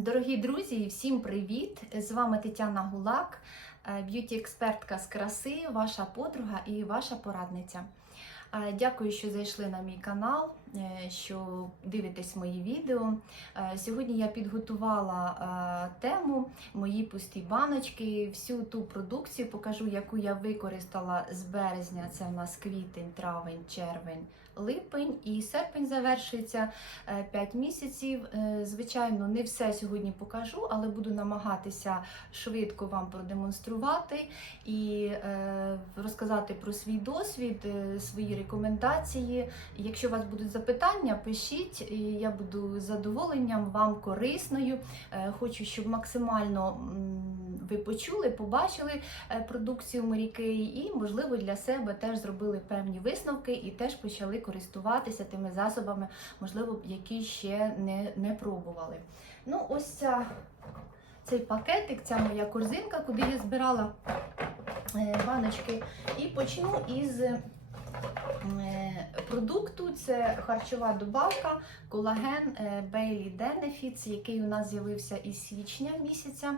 Дорогі друзі, всім привіт! З вами Тетяна Гулак, б'юті-експертка з краси, ваша подруга і ваша порадниця. Е, Дякую, що зайшли на мій канал, е, що дивитесь мої відео. Е, Сьогодні я підготувала е, тему мої пусті баночки, всю ту продукцію покажу, яку я використала з березня. Це в нас квітень, травень, червень. Липень і серпень завершується 5 місяців. Е, Звичайно, не все сьогодні покажу, але буду намагатися швидко вам продемонструвати і е, розказати про свій досвід, е, свої рекомендації. Якщо у вас будуть запитання, пишіть, і я буду з задоволенням вам корисною. Е, Хочу, щоб максимально ви почули, побачили е, продукцію Марікеї і, можливо, для себе теж зробили певні висновки і теж почали користуватися тими засобами, можливо, які ще не, не пробували. Ну, ось ця, цей пакетик, ця моя корзинка, куди я збирала е, баночки. І почну із продукту. Це харчова добавка, колаген е, Bailey Benefits, який у нас з'явився із січня місяця.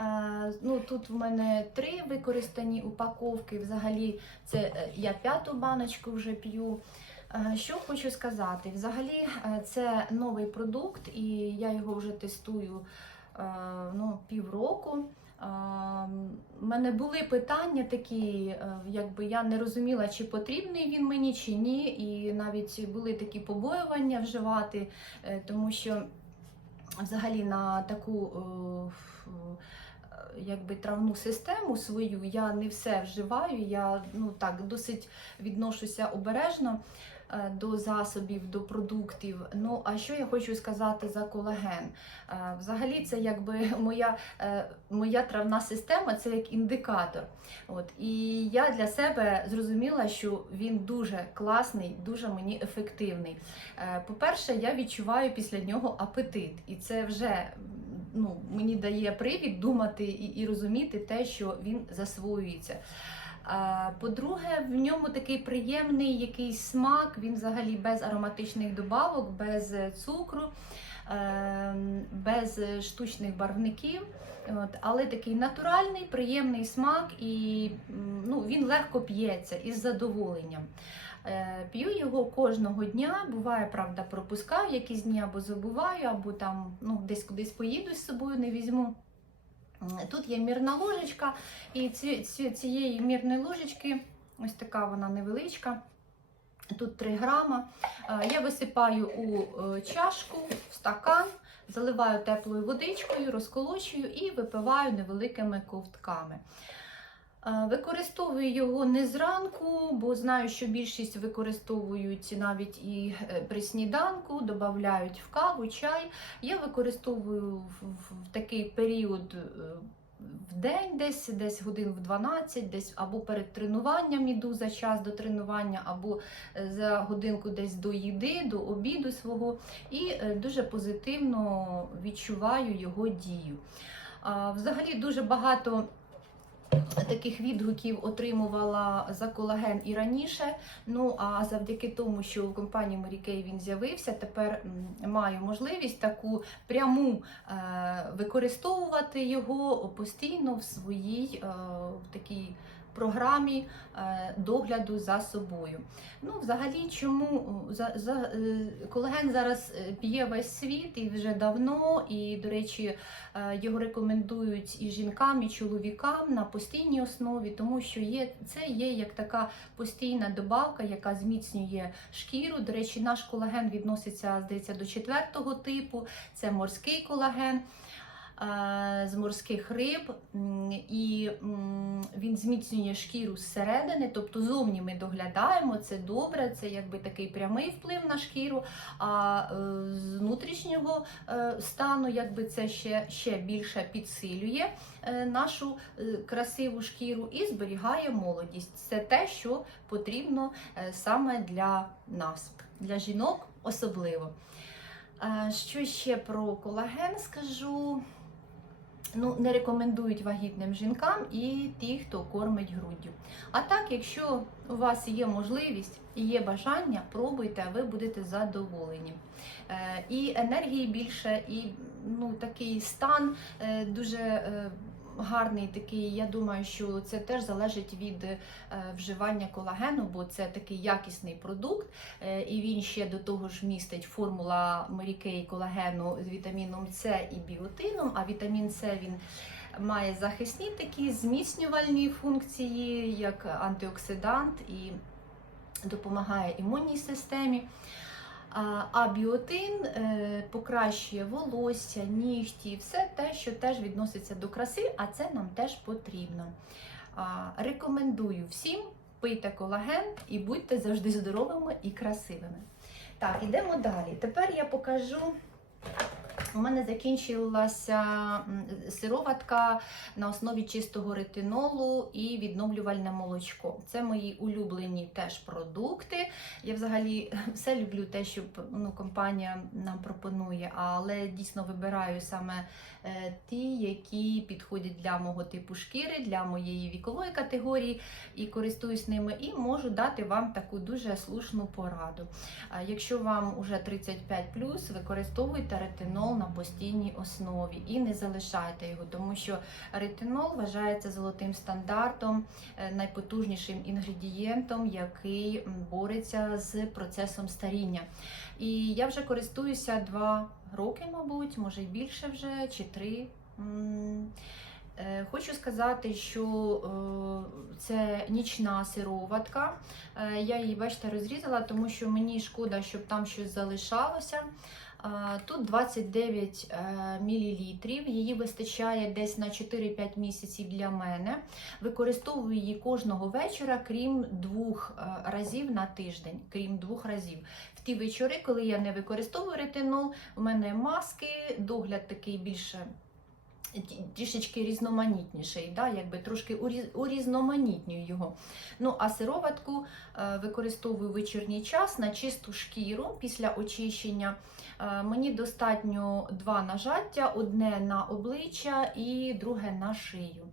Е, Ну, тут в мене три використані упаковки. Взагалі, це е, я п'яту баночку вже п'ю. Е, Що хочу сказати? Взагалі, е, це новий продукт, і я його вже тестую е, ну, півроку. У мене були питання такі, е, якби я не розуміла, чи потрібний він мені, чи ні. І навіть були такі побоювання вживати, е, тому що взагалі на таку е, якби травну систему свою я не все вживаю. Я ну так досить відношуся обережно до засобів, до продуктів. Ну а що я хочу сказати за колаген? Е, Взагалі, це якби моя, е, моя травна система, це як індикатор. От і я для себе зрозуміла, що він дуже класний, дуже мені ефективний. Е, По-перше, я відчуваю після нього апетит, і це вже ну, мені дає привід думати і, і розуміти те, що він засвоюється. По-друге, в ньому такий приємний якийсь смак, він взагалі без ароматичних добавок, без е, цукру, е, без е, штучних барвників. От, але такий натуральний, приємний смак, і ну, він легко п'ється із задоволенням. Е, П'ю його кожного дня. Буває, правда, пропускаю якісь дні або забуваю, або там ну, десь кудись поїду з собою, не візьму. Тут є мірна ложечка, і ці, цієї мірної ложечки, ось така вона невеличка. Тут 3 грама. Е, Я висипаю у е, чашку, в стакан, заливаю теплою водичкою, розколочую і випиваю невеликими ковтками. Е, Використовую його не зранку, бо знаю, що більшість використовують навіть і е, при сніданку, додають в каву, чай. Я використовую в, такий період е, в день, десь, десь годин в 12, десь або перед тренуванням іду за час до тренування, або за годинку десь до їди, до обіду свого, і дуже позитивно відчуваю його дію. Взагалі дуже багато таких відгуків отримувала за колаген і раніше. Ну а завдяки тому, що в компанії Mary він з'явився, тепер маю можливість таку пряму е, використовувати його постійно в своїй е, такій програмі е, догляду за собою. Ну, взагалі, чому е, за, за, е, колаген зараз п'є весь світ і вже давно, і, до речі, його рекомендують і жінкам, і чоловікам на постійній основі, тому що є, це є як така постійна добавка, яка зміцнює шкіру. До речі, наш колаген відноситься, здається, до четвертого типу, це морський колаген. Е, З морських риб, і він зміцнює шкіру зсередини, тобто зовні ми доглядаємо, це добре, це якби такий прямий вплив на шкіру. А е, з внутрішнього е, стану, якби це ще, ще більше підсилює нашу красиву шкіру і зберігає молодість. Це те, що потрібно саме для нас, для жінок особливо. Що ще про колаген скажу? Ну, не рекомендують вагітним жінкам і ті, хто кормить груддю. А так, якщо у вас є можливість і є бажання, пробуйте, ви будете задоволені. Е, і енергії більше, і ну, такий стан е, дуже. Гарний такий, я думаю, що це теж залежить від е, вживання колагену, бо це такий якісний продукт, е, і він ще до того ж містить формула Kay колагену з вітаміном С і біотином. А вітамін С він має захисні такі зміцнювальні функції, як антиоксидант і допомагає імунній системі. А- біотин е, покращує волосся, нігті, все те, що теж відноситься до краси, а це нам теж потрібно. Рекомендую всім пийте колаген і будьте завжди здоровими і красивими. Так, ідемо далі. Тепер я покажу. У мене закінчилася сироватка на основі чистого ретинолу і відновлювальне молочко. Це мої улюблені теж продукти. Я взагалі все люблю те, що ну, компанія нам пропонує, але дійсно вибираю саме е, ті, які підходять для мого типу шкіри, для моєї вікової категорії, і користуюсь ними, і можу дати вам таку дуже слушну пораду. Якщо вам уже 35 використовуйте ретинол на постійній основі і не залишайте його, тому що ретинол вважається золотим стандартом, е, найпотужнішим інгредієнтом, який бореться з процесом старіння. І я вже користуюся 2 роки, мабуть, може й більше вже, чи 3. Е, Хочу сказати, що е, це нічна сироватка. Я її, бачите, розрізала, тому що мені шкода, щоб там щось залишалося. Е, Тут 29 мл, її вистачає десь на 4-5 місяців для мене. Використовую її кожного вечора, крім двох е, разів на тиждень. Крім двох разів. В ті вечори, коли я не використовую ретинол, у мене маски, догляд такий більше трішечки різноманітніший, да, якби трошки урізноманітнюю його. Ну, а сироватку е, використовую вечірній час на чисту шкіру після очищення. Е, мені достатньо два нажаття: одне на обличчя і друге на шию.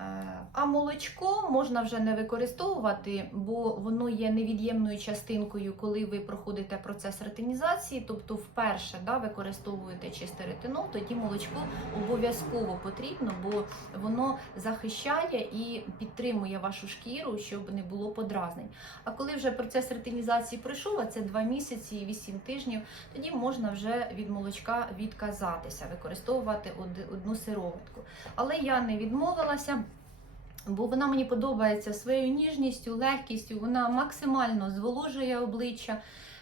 Е, А молочко можна вже не використовувати, бо воно є невід'ємною частинкою, коли ви проходите процес ретинізації, тобто вперше да, використовуєте чистий ретинол, тоді молочко обов'язково потрібно, бо воно захищає і підтримує вашу шкіру, щоб не було подразнень. А коли вже процес ретинізації пройшов, а це 2 місяці і 8 тижнів, тоді можна вже від молочка відказатися, використовувати одну сироватку. Але я не відмовилася. Бо вона мені подобається своєю ніжністю, легкістю, вона максимально зволожує обличчя.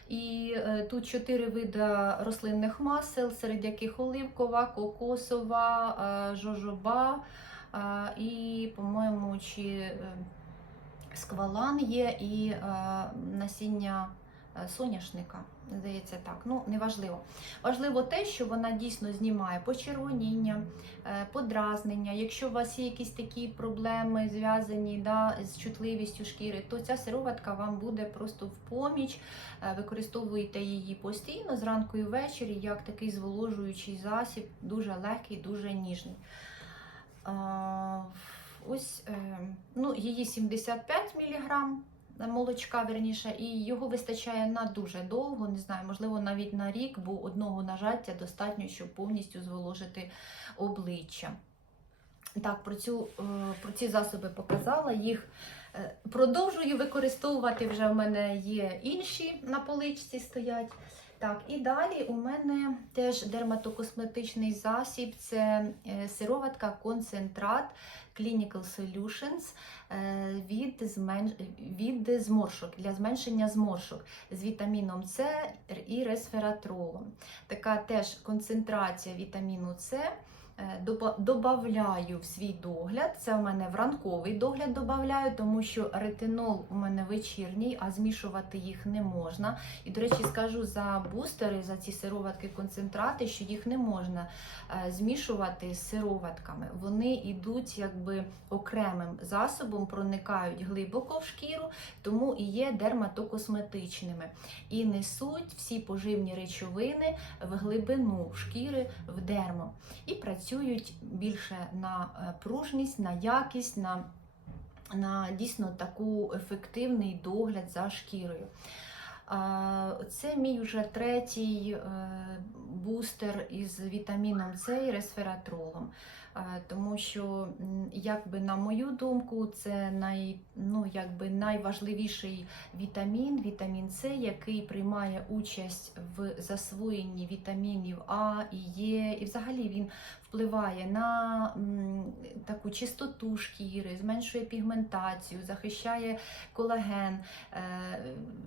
І е, тут чотири види рослинних масел, серед яких оливкова, кокосова, е, жожоба е, і, по-моєму, чи сквалан є і насіння соняшника. Здається, так. Ну, неважливо. Важливо те, що вона дійсно знімає почервоніння, е, подразнення. Якщо у вас є якісь такі проблеми, зв'язані да, з чутливістю шкіри, то ця сироватка вам буде просто в поміч. Е, Використовуєте її постійно зранку і ввечері, як такий зволожуючий засіб, дуже легкий, дуже ніжний. Ось е, ну, її 75 мг молочка, верніше, і його вистачає на дуже довго, не знаю, можливо, навіть на рік, бо одного нажаття достатньо, щоб повністю зволожити обличчя. Так, про, цю, е, про ці засоби показала. Їх е, продовжую використовувати. Вже в мене є інші на поличці стоять. Так, і далі у мене теж дерматокосметичний засіб це е, сироватка концентрат Clinical Solutions е, від, змен... від зморшок для зменшення зморшок з вітаміном С і ресфератролом. Така теж концентрація вітаміну С. Е, Добавляю в свій догляд. Це у мене в ранковий догляд добавляю, тому що ретинол у мене вечірній, а змішувати їх не можна. І, до речі, скажу за бустери, за ці сироватки концентрати, що їх не можна е, змішувати з сироватками. Вони йдуть якби окремим засобом, проникають глибоко в шкіру, тому і є дерматокосметичними. І несуть всі поживні речовини в глибину шкіри в дермо. І працюють працюють більше на е, пружність, на якість, на, на дійсно таку ефективний догляд за шкірою. Це мій вже третій е, бустер із вітаміном С і ресвератролом. Е, Тому що, якби на мою думку, це най, ну, якби найважливіший вітамін, вітамін С, який приймає участь в засвоєнні вітамінів А і Е, і взагалі він впливає на м, таку чистоту шкіри, зменшує пігментацію, захищає колаген, е,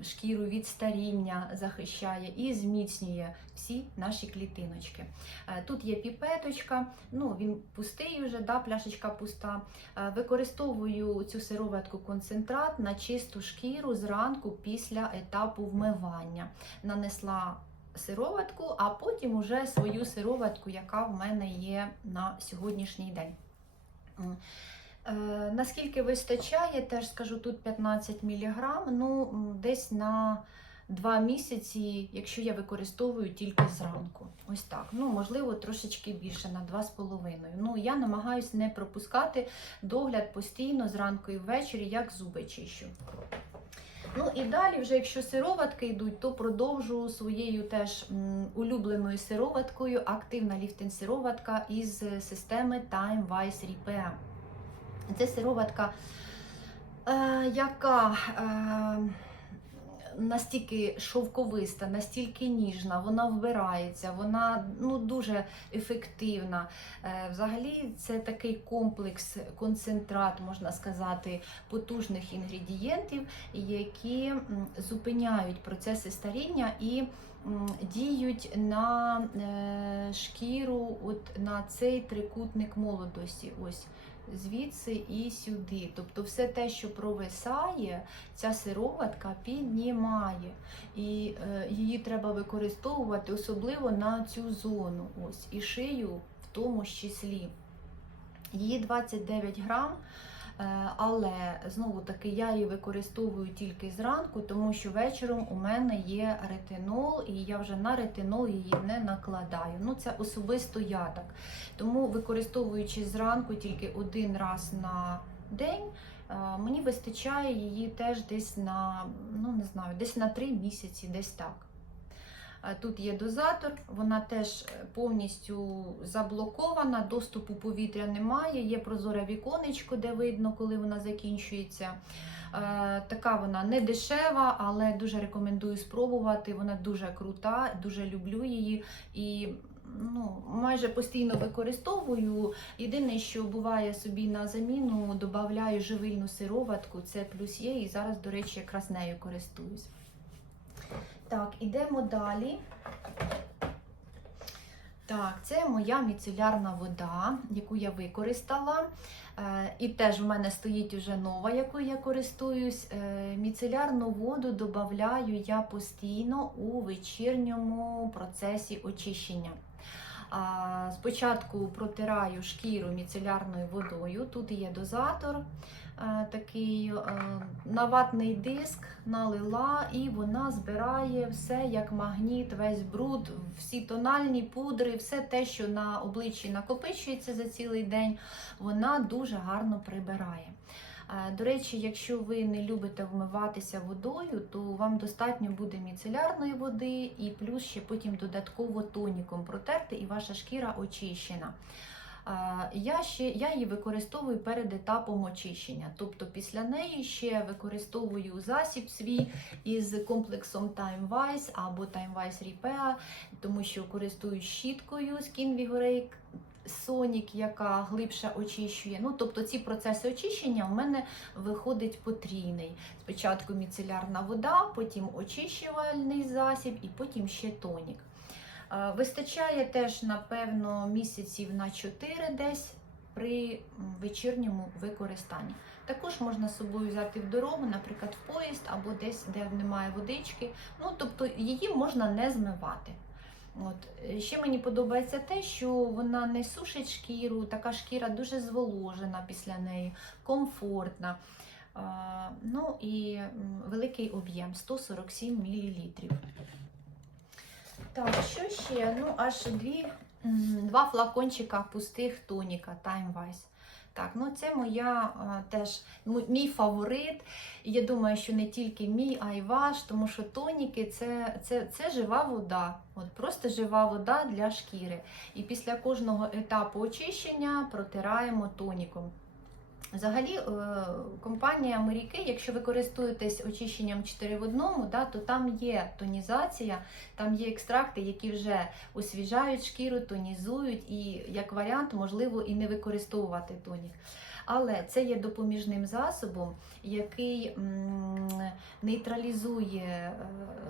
шкіру від старіння захищає і зміцнює всі наші клітиночки. Е, Тут є піпеточка, ну він пустий вже, да, пляшечка пуста. Е, Використовую цю сироватку концентрат на чисту шкіру зранку після етапу вмивання. Нанесла сироватку, а потім уже свою сироватку, яка в мене є на сьогоднішній день. Е, наскільки вистачає, теж скажу тут 15 мг, ну десь на 2 місяці, якщо я використовую тільки зранку. Ось так. Ну, можливо, трошечки більше на 2,5. Ну, я намагаюся не пропускати догляд постійно зранку і ввечері, як зуби чищу. Ну і далі, вже якщо сироватки йдуть, то продовжу своєю теж улюбленою сироваткою, активна ліфтинг сироватка із системи Time Wise Repair. Це сироватка, е, яка е, настільки шовковиста, настільки ніжна, вона вбирається, вона ну, дуже ефективна. Е, взагалі, це такий комплекс, концентрат, можна сказати, потужних інгредієнтів, які зупиняють процеси старіння і діють на е, шкіру, от на цей трикутник молодості. Ось звідси і сюди. Тобто, все те, що провисає, ця сироватка піднімає. І е, її треба використовувати особливо на цю зону. Ось, і шию в тому числі. Її 29 грам. Е, Але знову таки я її використовую тільки зранку, тому що вечором у мене є ретинол, і я вже на ретинол її не накладаю. Ну це особисто я так. Тому використовуючи зранку тільки один раз на день, е, мені вистачає її теж десь на ну не знаю, десь на 3 місяці, десь так. Е, Тут є дозатор, вона теж повністю заблокована, доступу повітря немає, є прозоре віконечко, де видно, коли вона закінчується. Е, Така вона не дешева, але дуже рекомендую спробувати. Вона дуже крута, дуже люблю її і ну, майже постійно використовую. Єдине, що буває собі на заміну, додаю живильну сироватку, це плюс є, і зараз, до речі, якраз нею користуюсь. Так, ідемо далі. Так, це моя міцелярна вода, яку я використала. Е, І теж в мене стоїть уже нова, якою я користуюсь. Е, Міцелярну воду додаю я постійно у вечірньому процесі очищення. Спочатку протираю шкіру міцелярною водою. Тут є дозатор такий е, на ватний диск налила, і вона збирає все як магніт, весь бруд, всі тональні пудри, все те, що на обличчі накопичується за цілий день, вона дуже гарно прибирає. Е, До речі, якщо ви не любите вмиватися водою, то вам достатньо буде міцелярної води і плюс ще потім додатково тоніком протерти, і ваша шкіра очищена. Я ще я її використовую перед етапом очищення. Тобто після неї ще використовую засіб свій із комплексом Time Wise або Time Wise Repair, тому що користуюсь щіткою Skin Vigorate Sonic, яка глибше очищує. Ну, тобто ці процеси очищення у мене виходить потрійний. Спочатку міцелярна вода, потім очищувальний засіб і потім ще тонік. Вистачає теж, напевно, місяців на 4 десь при вечірньому використанні. Також можна з собою взяти в дорогу, наприклад, в поїзд або десь, де немає водички. Ну, тобто її можна не змивати. От. Ще мені подобається те, що вона не сушить шкіру, така шкіра дуже зволожена після неї, комфортна. Ну і великий об'єм 147 мл. Так, що ще? Ну, аж дві, два флакончика пустих тоніка Time. Так, ну це моя а, теж мій фаворит. Я думаю, що не тільки мій, а й ваш, тому що тоніки це, це, це жива вода. От просто жива вода для шкіри. І після кожного етапу очищення протираємо тоніком. Взагалі, е, компанія Моріки, якщо ви користуєтесь очищенням 4 в одному, да, то там є тонізація, там є екстракти, які вже освіжають шкіру, тонізують, і як варіант, можливо, і не використовувати тонік. Але це є допоміжним засобом, який нейтралізує, е,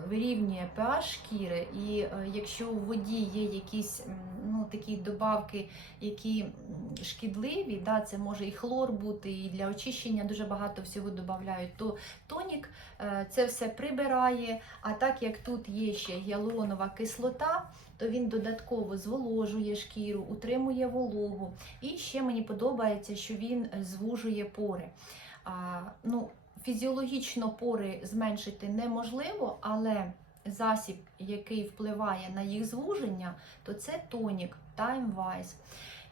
вирівнює pH шкіри. І е, якщо у воді є якісь ну, такі добавки, які шкідливі, да, це може і хлор бути, і для очищення дуже багато всього додають, то тонік це все прибирає. А так як тут є ще гіалуронова кислота, то він додатково зволожує шкіру, утримує вологу. І ще мені подобається, що він е, звужує пори. А, ну, фізіологічно пори зменшити неможливо, але засіб, який впливає на їх звуження, то це тонік Time.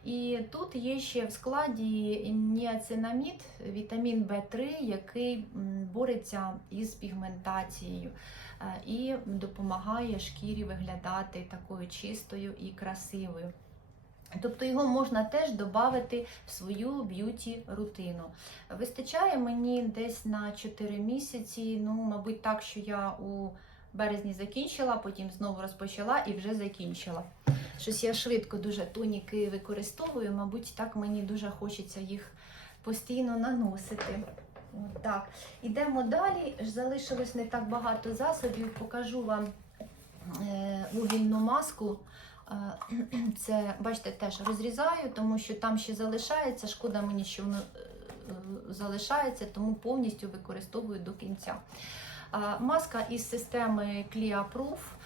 І тут є ще в складі ніацинамід, вітамін В3, який бореться із пігментацією е, і допомагає шкірі виглядати такою чистою і красивою. Тобто його можна теж додати в свою б'юті рутину. Вистачає мені десь на 4 місяці. Ну, мабуть, так, що я у березні закінчила, потім знову розпочала і вже закінчила. Щось я швидко дуже тоніки використовую, мабуть, так мені дуже хочеться їх постійно наносити. От так. Ідемо далі. Залишилось не так багато засобів. Покажу вам е, вугільну маску. Е, Це, бачите, теж розрізаю, тому що там ще залишається. Шкода мені, що воно е, залишається, тому повністю використовую до кінця. Маска із системи ClearProof. Е,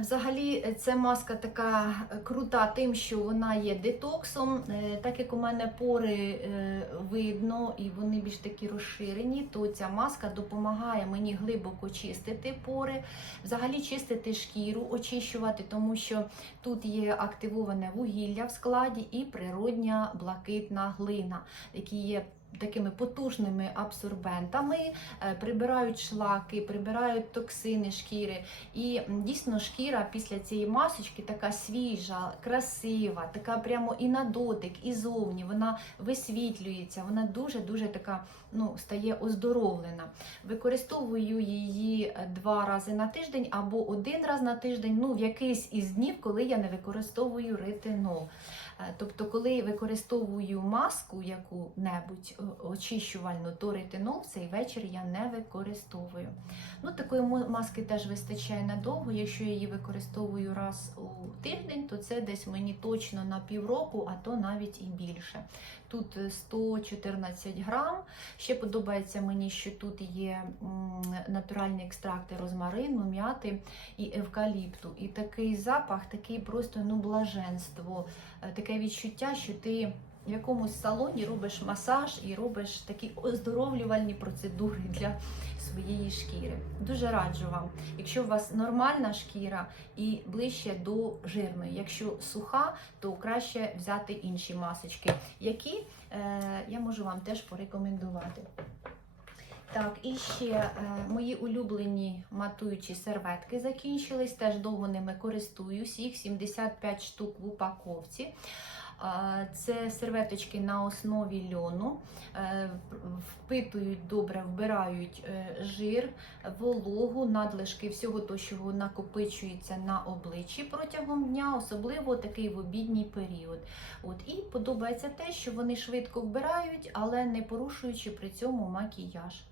Взагалі, ця маска така крута тим, що вона є детоксом. Е, Так як у мене пори е, видно і вони більш такі розширені, то ця маска допомагає мені глибоко чистити пори, взагалі чистити шкіру, очищувати, тому що тут є активоване вугілля в складі і природня блакитна глина, які є такими потужними абсорбентами, е, прибирають шлаки, прибирають токсини шкіри. І дійсно шкіра після цієї масочки така свіжа, красива, така прямо і на дотик, і зовні. Вона висвітлюється, вона дуже-дуже така ну, стає оздоровлена. Використовую її е, два рази на тиждень або один раз на тиждень, ну в якийсь із днів, коли я не використовую ретинол. Е, Тобто, коли використовую маску яку-небудь е, очищувальну, то ретинол цей вечір я не використовую. Ну, такої маски теж вистачає надовго. Якщо я її використовую раз у тиждень, то це десь мені точно на півроку, а то навіть і більше. Тут е, 114 грам. Ще подобається мені, що тут є натуральні екстракти розмарину, м'яти і евкаліпту. І такий запах, такий просто ну, блаженство, Е, таке відчуття, що ти в якомусь салоні робиш масаж і робиш такі оздоровлювальні процедури для своєї шкіри. Дуже раджу вам, якщо у вас нормальна шкіра і ближче до жирної. Якщо суха, то краще взяти інші масочки, які е, я можу вам теж порекомендувати. Так, і ще е, мої улюблені матуючі серветки закінчились. Теж довго ними користуюсь. Їх 75 штук в упаковці. Це серветочки на основі льону, Е, впитують добре, вбирають е, жир, вологу, надлишки всього того, що накопичується на обличчі протягом дня, особливо такий в обідній період. От і подобається те, що вони швидко вбирають, але не порушуючи при цьому макіяж.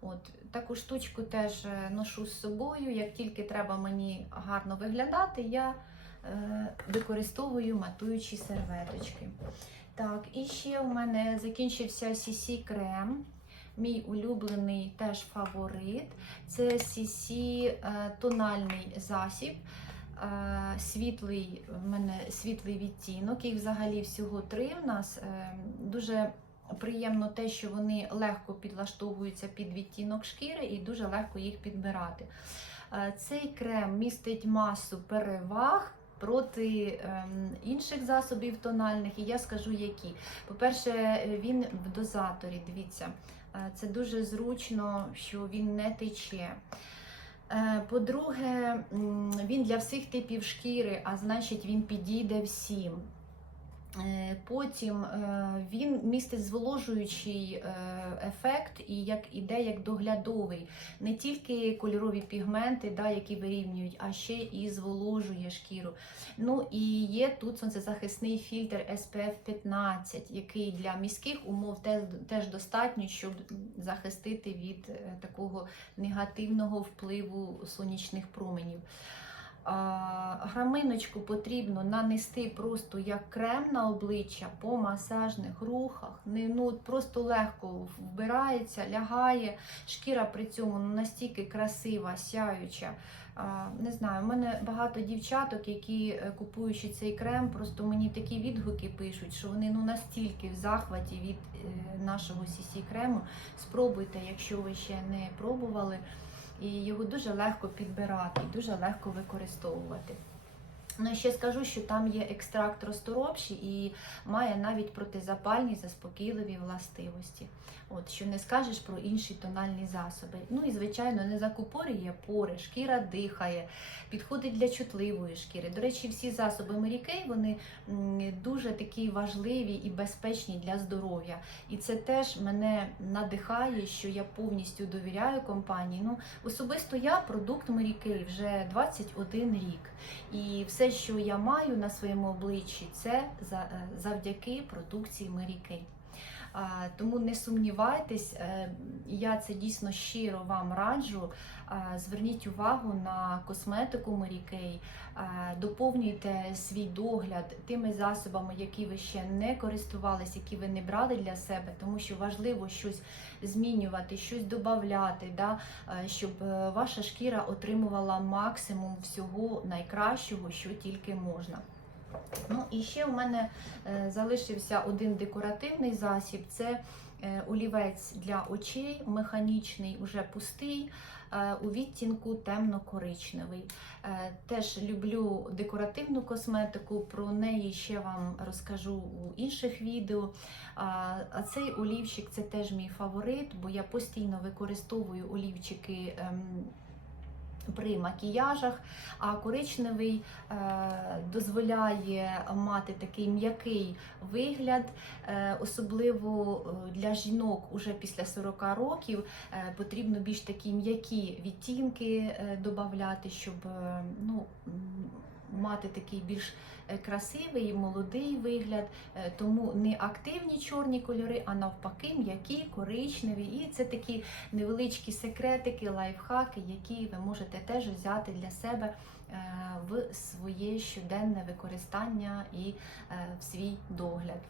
От таку штучку теж е, ношу з собою. Як тільки треба мені гарно виглядати, я е, використовую матуючі серветочки. Так, і ще у мене закінчився CC крем. Мій улюблений теж фаворит. Це CC е, тональний засіб. Е, світлий в мене світлий відтінок. Їх взагалі всього три в нас. Дуже приємно те, що вони легко підлаштовуються під відтінок шкіри і дуже легко їх підбирати. Е, Цей крем містить масу переваг. проти ем, інших засобів тональних, і я скажу які. По-перше, він в дозаторі. Дивіться, Е, це дуже зручно, що він не тече. Е, По-друге, він для всіх типів шкіри, а значить він підійде всім. Е, Потім е, він містить зволожуючий е, ефект і як іде як доглядовий. Не тільки кольорові пігменти, да, які вирівнюють, а ще і зволожує шкіру. Ну і є тут сонцезахисний фільтр SPF 15, який для міських умов теж, достатньо, щоб захистити від такого негативного впливу сонячних променів. Граминочку потрібно нанести просто як крем на обличчя по масажних рухах. Ну, просто легко вбирається, лягає. Шкіра при цьому ну, настільки красива, сяюча. Не знаю, у мене багато дівчаток, які е, купуючи цей крем, просто мені такі відгуки пишуть, що вони ну настільки в захваті від е, нашого CC крему. Спробуйте, якщо ви ще не пробували і його дуже легко підбирати, дуже легко використовувати. Ну, ще скажу, що там є екстракт розторопші і має навіть протизапальні заспокійливі властивості. От, що не скажеш про інші тональні засоби. Ну і, звичайно, не закупорює пори, шкіра дихає, підходить для чутливої шкіри. До речі, всі засоби Kay, вони дуже такі важливі і безпечні для здоров'я. І це теж мене надихає, що я повністю довіряю компанії. Ну, особисто я продукт Kay вже 21 рік. І все, що я маю на своєму обличчі, це е, завдяки продукції Mary. Тому не сумнівайтесь, е, я це дійсно щиро вам раджу. Зверніть увагу на косметику а, доповнюйте свій догляд тими засобами, які ви ще не користувались, які ви не брали для себе, тому що важливо щось змінювати, щось додати, да, щоб е, ваша шкіра отримувала максимум всього найкращого, що тільки можна. Ну і ще у мене е, залишився один декоративний засіб. Це е, олівець для очей, механічний, уже пустий, е, у відтінку темно-коричневий. Теж люблю декоративну косметику, про неї ще вам розкажу у інших відео. А а цей олівчик це теж мій фаворит, бо я постійно використовую олівчики. При макіяжах, а коричневий е, дозволяє мати такий м'який вигляд, е, особливо е, для жінок уже після 40 років потрібно більш такі м'які відтінки додати, щоб ну, мати такий більш красивий красивий, молодий вигляд. Е, Тому не активні чорні кольори, а навпаки, м'які, коричневі. І це такі невеличкі секретики, лайфхаки, які ви можете теж взяти для себе е, в своє щоденне використання і е, в свій догляд.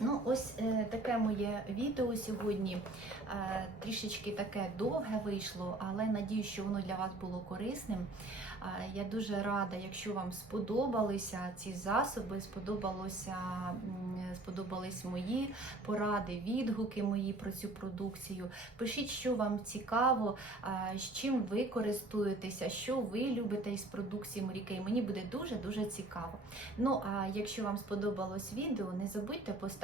Ну, ось е, таке моє відео сьогодні. Е, трішечки таке довге вийшло, але надію, що воно для вас було корисним. Е, я дуже рада, якщо вам сподобалися ці засоби, сподобалося, сподобались мої поради, відгуки мої про цю продукцію. Пишіть, що вам цікаво, з чим ви користуєтеся, що ви любите із продукції Морікей. Мені буде дуже-дуже цікаво. Ну, а якщо вам сподобалось відео, не забудьте поставити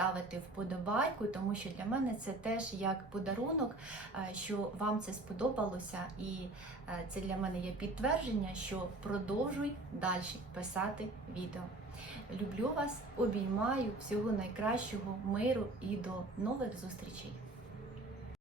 вподобайку, тому що для мене це теж як подарунок, е, що вам це сподобалося, і е, це для мене є підтвердження, що продовжуй далі писати відео. Люблю вас, обіймаю, всього найкращого, миру і до нових зустрічей!